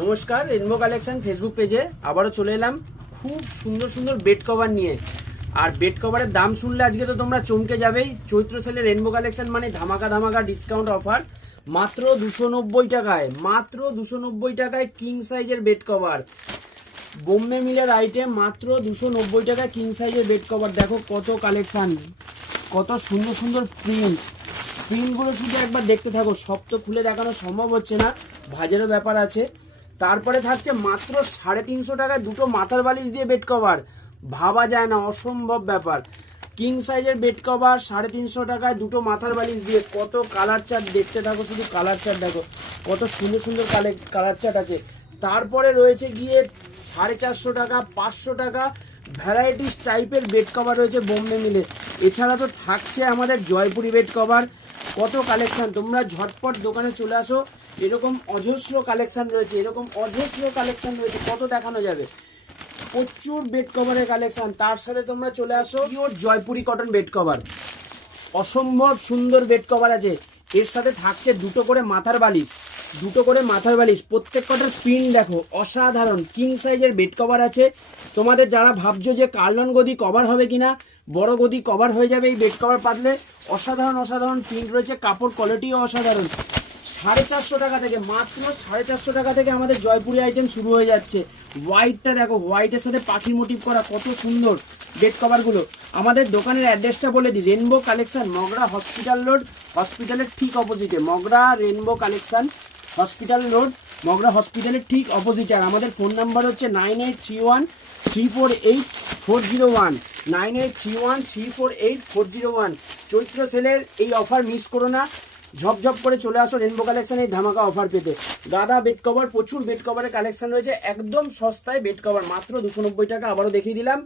নমস্কার, rainbow collection Facebook পেজে আবারও চলে এলাম খুব সুন্দর সুন্দর বেড কভার নিয়ে। আর বেড কভারের দাম শুনলে আজকে তো তোমরা চমকে যাবেই। চৈত্র সেলে রেনবো কালেকশন মানে ধামাকা ধামাকা ডিসকাউন্ট অফার। মাত্র 290 টাকায়, মাত্র 290 টাকায় কিং সাইজের বেড কভার, বোম্বে মিলের আইটেম। মাত্র 290 টাকায় কিং সাইজের বেড কভার। দেখো কত কালেকশন, কত সুন্দর সুন্দর প্রিন্টগুলো শুধু একবার দেখতে থাকো। সব তো খুলে দেখানো সম্ভব হচ্ছে না, ভাজেরও ব্যাপার আছে। তারপরে থাকছে মাত্র 350 টাকায় দুটো মাথার বালিশ দিয়ে বেড কভার। ভাবা যায় না, অসম্ভব ব্যাপার। কিং সাইজের বেড কভার 350 টাকায় দুটো মাথার বালিশ দিয়ে। কত কালার চার্ট, দেখতে থাকো শুধু কালার চার্ট দেখো, কত সুন্দর সুন্দর কালার চার্ট আছে। তারপরে রয়েছে গিয়ে 450 টাকা, 500 টাকা ভ্যারাইটিস টাইপের বেড কভার রয়েছে বোম্বে মিলে। এছাড়া তো থাকছে আমাদের জয়পুরি বেড কভার। কত কালেকশন, তোমরা ঝটপট দোকানে চলে আসো। এরকম অজস্র কালেকশন রয়েছে, এরকম অজস্র কালেকশন রয়েছে, কত দেখানো যাবে। প্রচুর বেড কভারের কালেকশন। তার সাথে তোমরা চলে আসো pure Jaipuri cotton bed cover, অসম্ভব সুন্দর বেড কভার আছে। এর সাথে থাকছে দুটো করে মাথার বালিশ, দুটো করে মাথার বালিশ। প্রত্যেক কটার প্রিন্ট দেখো, অসাধারণ। কিং সাইজের বেড কভার আছে। তোমাদের যারা ভাবছো যে কার্লন গদি কভার হবে কিনা, বড় গদি কভার হয়ে যাবে এই বেড কভার পাতলে। অসাধারণ অসাধারণ প্রিন্ট রয়েছে, কাপড় কোয়ালিটিও অসাধারণ। 450 টাকা থেকে, মাত্র 450 টাকা থেকে আমাদের জয়পুরি আইটেম শুরু হয়ে যাচ্ছে। হোয়াইটটা দেখো, হোয়াইটের সাথে পাখির মোটিভ করা, কত সুন্দর বেড কভারগুলো। আমাদের দোকানের অ্যাড্রেসটা বলে দিই, Rainbow Collection, Magra hospital road, হসপিটালের ঠিক অপোজিটে। Magra Rainbow Collection, hospital road, Magra হসপিটালের ঠিক অপোজিটে। আর আমাদের ফোন নাম্বার হচ্ছে 9831348401, 9831348401। চৈত্র সেলের এই অফার মিস করো না, ঝপঝপ করে চলে আসো রেনবো কালেকশন এই ধামাকা অফার পেতে। গাদা বেড কভার, প্রচুর বেড কভারের কালেকশন রয়েছে, একদম সস্তায় বেড কভার, মাত্র 290 টাকা। আবারও দেখিয়ে দিলাম।